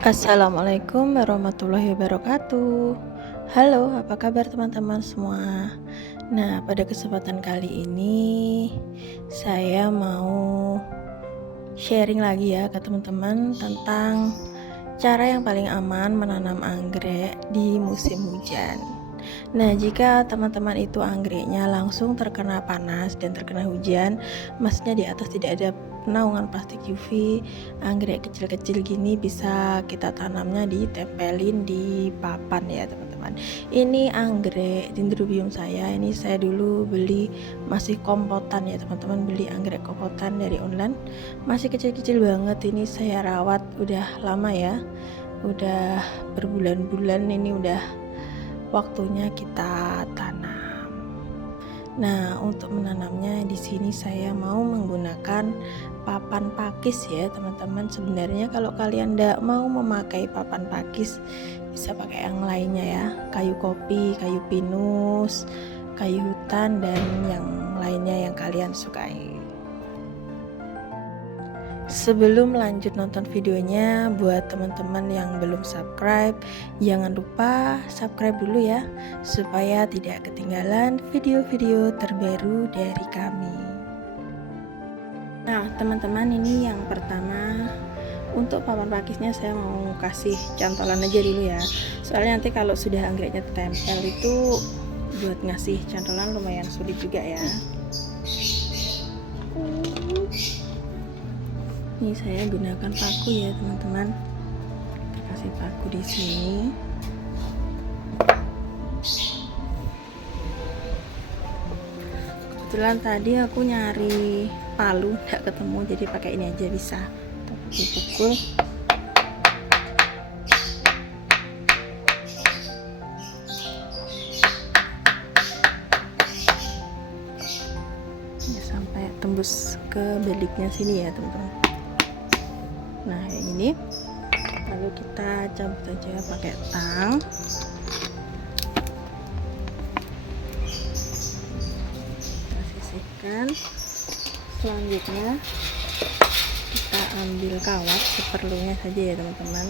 Assalamualaikum warahmatullahi wabarakatuh. Halo, apa kabar teman-teman semua? Nah, pada kesempatan kali ini saya mau sharing lagi ya ke teman-teman tentang cara yang paling aman menanam anggrek di musim hujan. Nah, jika teman-teman itu anggreknya langsung terkena panas dan terkena hujan, maksudnya di atas tidak ada naungan plastik UV, anggrek kecil-kecil gini bisa kita tanamnya ditempelin di papan ya teman-teman. Ini anggrek dendrobium ini saya dulu beli masih kompotan ya teman-teman, beli anggrek kompotan dari online, masih kecil-kecil banget. Ini saya rawat udah lama ya, udah berbulan-bulan, ini udah waktunya kita tanam. Nah, untuk menanamnya di sini saya mau menggunakan papan pakis ya, teman-teman. Sebenarnya kalau kalian tidak mau memakai papan pakis, bisa pakai yang lainnya ya, kayu kopi, kayu pinus, kayu hutan, dan yang lainnya yang kalian sukai. Sebelum lanjut nonton videonya, buat teman-teman yang belum subscribe, jangan lupa subscribe dulu ya, supaya tidak ketinggalan video-video terbaru dari kami. Nah teman-teman, ini yang pertama, untuk papan pakisnya saya mau kasih cantolan aja dulu ya, soalnya nanti kalau sudah anggreknya tempel itu buat ngasih cantolan lumayan sulit juga ya. Ini saya gunakan paku ya teman-teman, kasih paku di sini. Kebetulan tadi aku nyari palu nggak ketemu, jadi pakai ini aja bisa. Dipukul. Ya, sampai tembus ke beliknya sini ya teman-teman. Nah kayak gini, lalu kita cabut aja pakai tang. Kita sisihkan. Selanjutnya kita ambil kawat seperlunya saja ya teman-teman,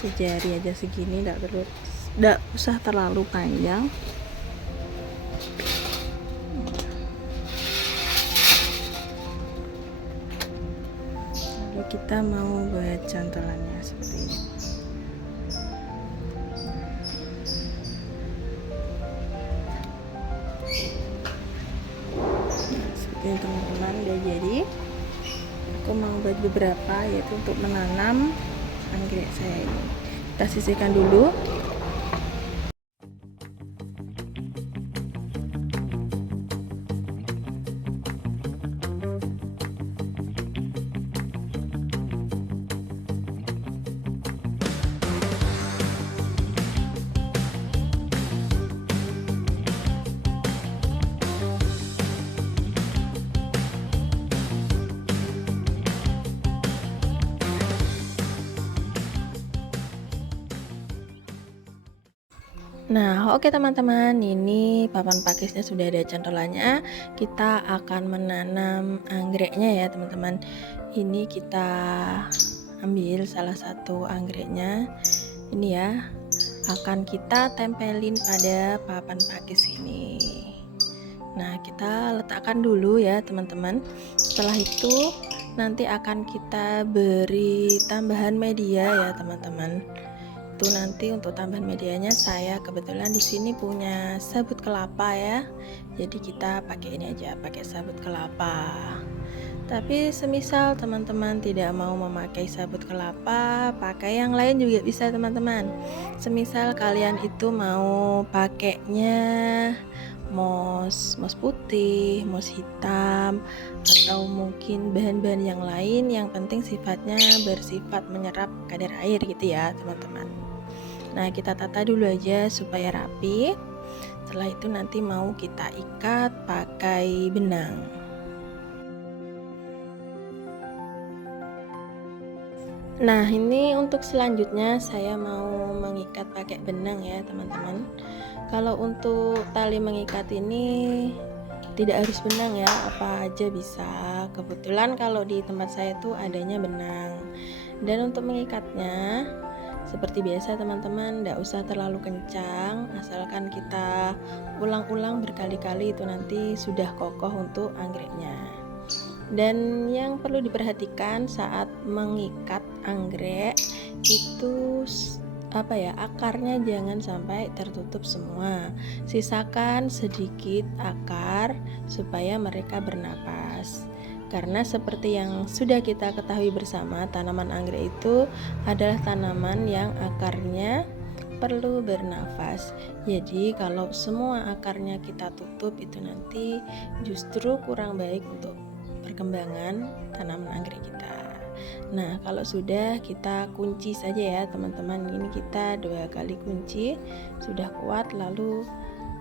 sejari aja segini, tidak usah terlalu panjang. Kita mau buat cantolannya seperti ini. Nah, seperti ini teman-teman, udah jadi. Aku mau buat beberapa, yaitu untuk menanam anggrek saya ini. Kita sisihkan dulu. Nah, oke teman-teman, ini papan pakisnya sudah ada cantolannya. Kita akan menanam anggreknya ya teman-teman. Ini kita ambil salah satu anggreknya. Ini ya, akan kita tempelin pada papan pakis ini. Nah, kita letakkan dulu ya teman-teman. Setelah itu nanti akan kita beri tambahan media ya teman-teman. Itu nanti untuk tambahan medianya saya kebetulan di sini punya sabut kelapa ya. Jadi kita pakai ini aja, pakai sabut kelapa. Tapi semisal teman-teman tidak mau memakai sabut kelapa, pakai yang lain juga bisa teman-teman. Semisal kalian itu mau pakainya moss putih, moss hitam, atau mungkin bahan-bahan yang lain, yang penting sifatnya bersifat menyerap kadar air gitu ya teman-teman. Nah, kita tata dulu aja supaya rapi. Setelah itu nanti mau kita ikat pakai benang. Nah, ini untuk selanjutnya saya mau mengikat pakai benang ya teman-teman. Kalau untuk tali mengikat ini tidak harus benang ya, apa aja bisa. Kebetulan kalau di tempat saya tuh adanya benang. Dan untuk mengikatnya Seperti biasa teman-teman, tidak usah terlalu kencang, asalkan kita ulang-ulang berkali-kali itu nanti sudah kokoh untuk anggreknya. Dan yang perlu diperhatikan saat mengikat anggrek itu akarnya jangan sampai tertutup semua. Sisakan sedikit akar supaya mereka bernapas. Karena seperti yang sudah kita ketahui bersama, tanaman anggrek itu adalah tanaman yang akarnya perlu bernafas. Jadi kalau semua akarnya kita tutup itu nanti justru kurang baik untuk perkembangan tanaman anggrek kita. Nah, kalau sudah, kita kunci saja ya teman-teman. Ini kita 2 kali kunci, sudah kuat, lalu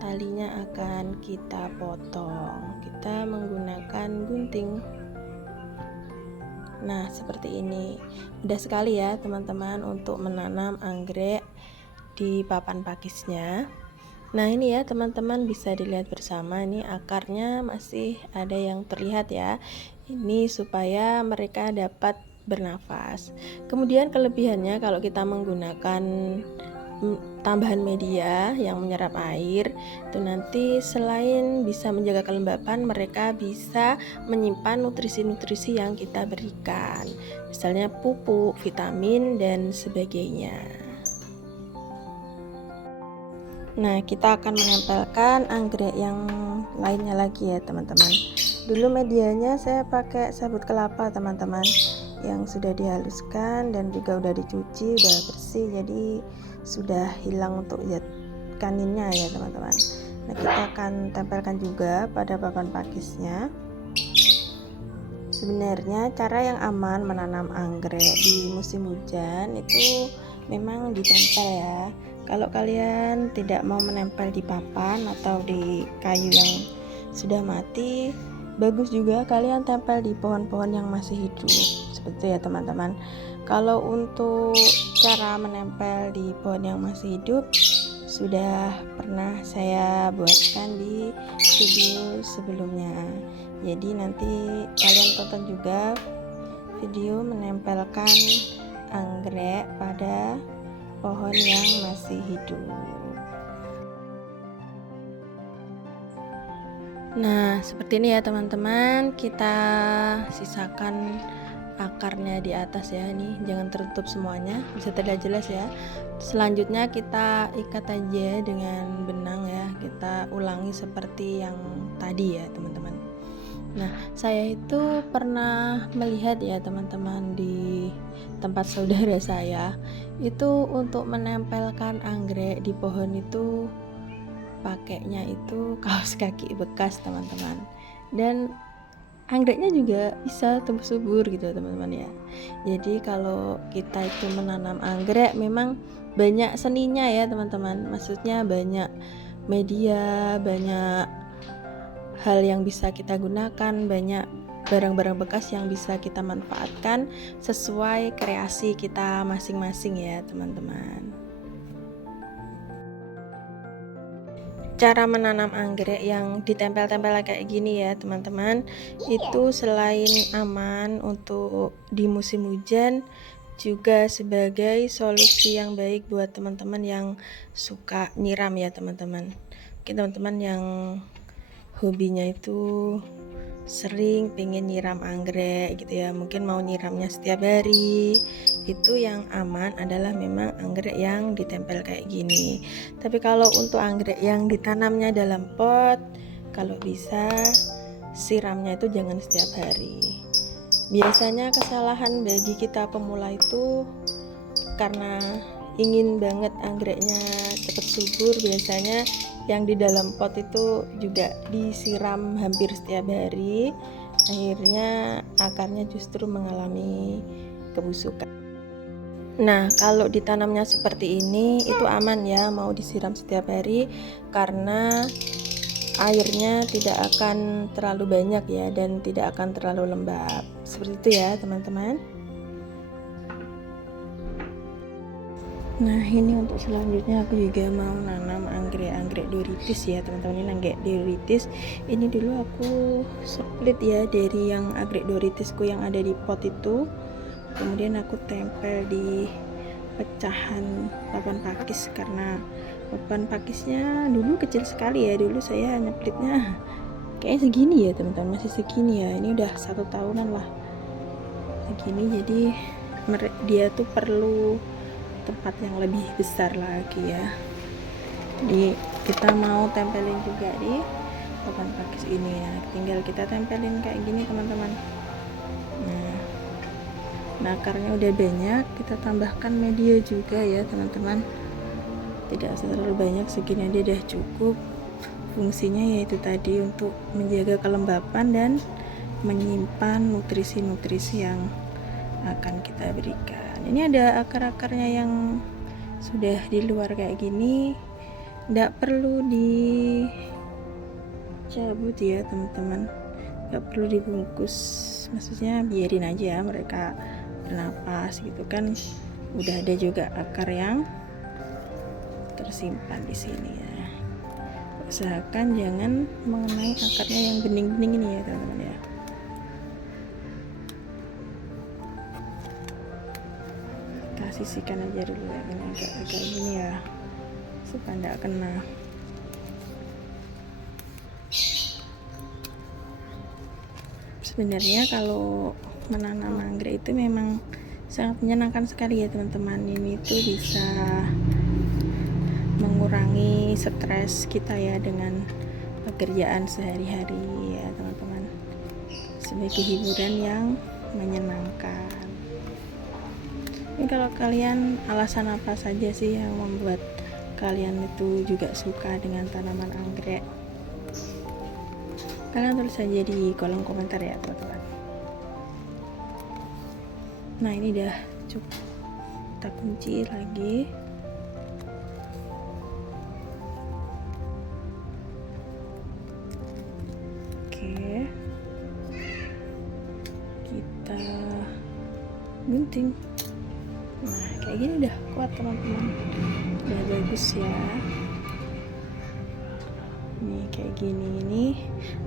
talinya akan kita potong. Kita menggunakan gunting. Nah, seperti ini. Mudah sekali ya teman-teman untuk menanam anggrek di papan pakisnya. Nah, ini ya teman-teman, bisa dilihat bersama, ini akarnya masih ada yang terlihat ya. Ini supaya mereka dapat bernafas. Kemudian kelebihannya kalau kita menggunakan tambahan media yang menyerap air, itu nanti selain bisa menjaga kelembapan, mereka bisa menyimpan nutrisi-nutrisi yang kita berikan, misalnya pupuk, vitamin, dan sebagainya. Nah, kita akan menempelkan anggrek yang lainnya lagi ya teman-teman. Dulu medianya saya pakai sabut kelapa teman-teman, yang sudah dihaluskan dan juga udah dicuci, udah bersih, jadi sudah hilang untuk zat kaninnya ya teman-teman. Nah, kita akan tempelkan juga pada papan pakisnya. Sebenarnya cara yang aman menanam anggrek di musim hujan itu memang ditempel ya. Kalau kalian tidak mau menempel di papan atau di kayu yang sudah mati, bagus juga kalian tempel di pohon-pohon yang masih hidup, seperti itu ya teman-teman. Kalau untuk cara menempel di pohon yang masih hidup, sudah pernah saya buatkan di video sebelumnya. Jadi nanti kalian tonton juga video menempelkan anggrek pada pohon yang masih hidup. Nah, seperti ini ya teman-teman, kita sisakan akarnya di atas ya, ini jangan tertutup semuanya, bisa terlihat jelas ya. Selanjutnya kita ikat aja dengan benang ya, kita ulangi seperti yang tadi ya teman-teman. Nah, saya itu pernah melihat ya teman-teman di tempat saudara saya itu untuk menempelkan anggrek di pohon itu pakainya itu kaos kaki bekas teman-teman, dan anggreknya juga bisa tumbuh subur gitu teman-teman ya. Jadi kalau kita itu menanam anggrek memang banyak seninya ya teman-teman, maksudnya banyak media, banyak hal yang bisa kita gunakan, banyak barang-barang bekas yang bisa kita manfaatkan sesuai kreasi kita masing-masing ya teman-teman. Cara menanam anggrek yang ditempel-tempel kayak gini ya teman-teman, itu selain aman untuk di musim hujan, juga sebagai solusi yang baik buat teman-teman yang suka nyiram ya teman-teman. Oke teman-teman yang hobinya itu sering pengen nyiram anggrek gitu ya, mungkin mau nyiramnya setiap hari, itu yang aman adalah memang anggrek yang ditempel kayak gini. Tapi kalau untuk anggrek yang ditanamnya dalam pot, kalau bisa siramnya itu jangan setiap hari. Biasanya kesalahan bagi kita pemula itu karena ingin banget anggreknya cepat subur, biasanya yang di dalam pot itu juga disiram hampir setiap hari, akhirnya akarnya justru mengalami kebusukan. Nah, kalau ditanamnya seperti ini itu aman ya, mau disiram setiap hari karena airnya tidak akan terlalu banyak ya, dan tidak akan terlalu lembab. Seperti itu ya teman-teman. Nah, ini untuk selanjutnya aku juga mau nanam anggrek doritis ya teman-teman. Ini anggrek doritis, ini dulu aku split ya dari yang anggrek doritisku yang ada di pot itu, kemudian aku tempel di pecahan papan pakis, karena papan pakisnya dulu kecil sekali ya. Dulu saya nyeplitnya kayaknya segini ya teman-teman, masih segini ya. Ini udah 1 tahunan lah segini, jadi dia tuh perlu tempat yang lebih besar lagi ya. Jadi kita mau tempelin juga di papan pakis ini ya, tinggal kita tempelin kayak gini teman-teman. Nah akarnya udah banyak, kita tambahkan media juga ya teman-teman, tidak terlalu banyak, segini aja udah cukup. Fungsinya yaitu tadi untuk menjaga kelembapan dan menyimpan nutrisi-nutrisi yang akan kita berikan. Ini ada akar-akarnya yang sudah di luar kayak gini, tidak perlu dicabut ya teman-teman, nggak perlu dibungkus, maksudnya biarin aja mereka bernapas gitu kan. Udah ada juga akar yang tersimpan di sini ya. Usahakan jangan mengenai akarnya yang bening-bening ini ya teman-teman ya. Kita sisihkan aja dulu ya, ini agak-agak gini ya, supaya tidak kena. Sebenarnya kalau menanam anggrek itu memang sangat menyenangkan sekali ya teman-teman. Ini tuh bisa mengurangi stres kita ya dengan pekerjaan sehari-hari ya teman-teman, sebagai hiburan yang menyenangkan. Ini kalau kalian, alasan apa saja sih yang membuat kalian itu juga suka dengan tanaman anggrek? Kalian tulis saja di kolom komentar ya teman-teman. Nah ini udah cukup, kita kunci lagi. Oke, kita gunting. Nah kayak gini udah kuat teman-teman, udah bagus ya. Nih kayak gini, ini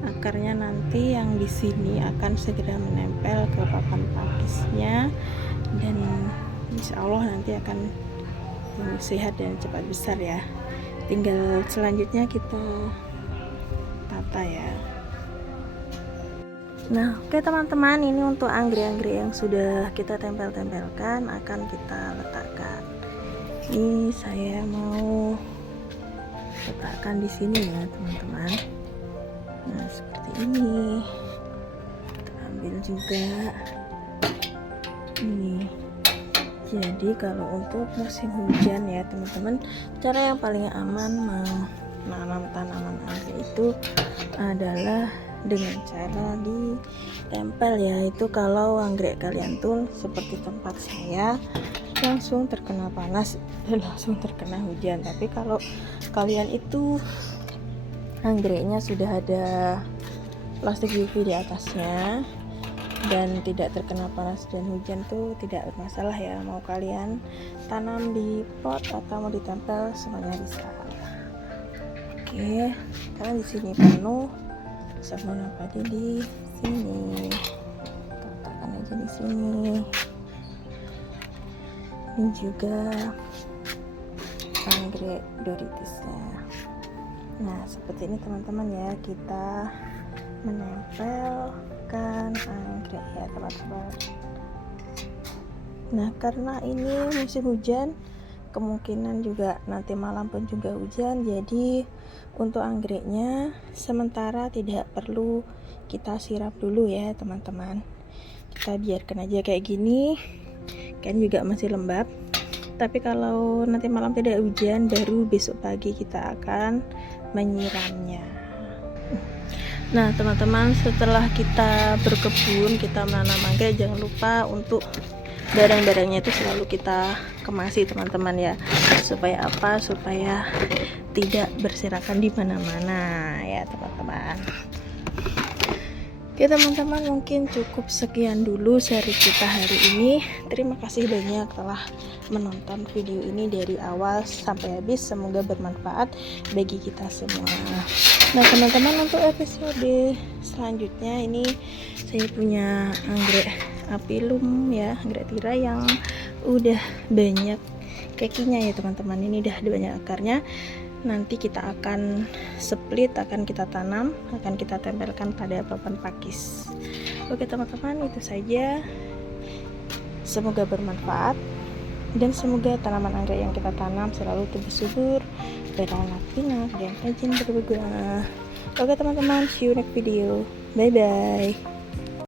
akarnya nanti yang di sini akan segera menempel ke papan pakisnya, dan insya Allah nanti akan sehat dan cepat besar ya. Tinggal selanjutnya kita tata ya. Nah oke teman-teman, ini untuk anggrek-anggrek yang sudah kita tempel-tempelkan akan kita letakkan. Ini saya mau letakkan di sini ya teman-teman. Nah seperti ini, kita ambil juga ini. Jadi kalau untuk musim hujan ya teman-teman, cara yang paling aman menanam tanaman anggrek itu adalah dengan cara ditempel ya. Itu kalau anggrek kalian tuh seperti tempat saya langsung terkena panas dan langsung terkena hujan. Tapi kalau kalian itu anggreknya sudah ada plastik UV di atasnya dan tidak terkena panas dan hujan tuh tidak bermasalah ya. Mau kalian tanam di pot atau mau ditempel semuanya bisa. Oke, karena di sini penuh, sabun padi di sini, letakkan aja di sini. Ini juga anggrek doritisnya. Nah seperti ini teman-teman ya, kita menempelkan anggrek ya teman-teman. Nah karena ini musim hujan, kemungkinan juga nanti malam pun juga hujan, jadi untuk anggreknya sementara tidak perlu kita siram dulu ya teman-teman. Kita biarkan aja kayak gini, kan juga masih lembab. Tapi kalau nanti malam tidak hujan, baru besok pagi kita akan menyiramnya. Nah teman-teman, setelah kita berkebun, kita menanam anggrek, jangan lupa untuk barang-barangnya itu selalu kita kemasi teman-teman ya. Supaya apa? Supaya tidak berserakan di mana-mana ya teman-teman. Oke teman-teman, mungkin cukup sekian dulu seri kita hari ini. Terima kasih banyak telah menonton video ini dari awal sampai habis. Semoga bermanfaat bagi kita semua. Nah teman-teman, untuk episode selanjutnya ini saya punya anggrek apilum ya, anggrek tirai yang udah banyak kakinya ya teman-teman. Ini udah ada banyak akarnya. Nanti kita akan split, akan kita tanam, akan kita tempelkan pada papan pakis. Oke teman-teman, itu saja. Semoga bermanfaat dan semoga tanaman anggrek yang kita tanam selalu tumbuh subur, beranak pinak dan rajin berbuah. Oke teman-teman, see you next video. Bye bye.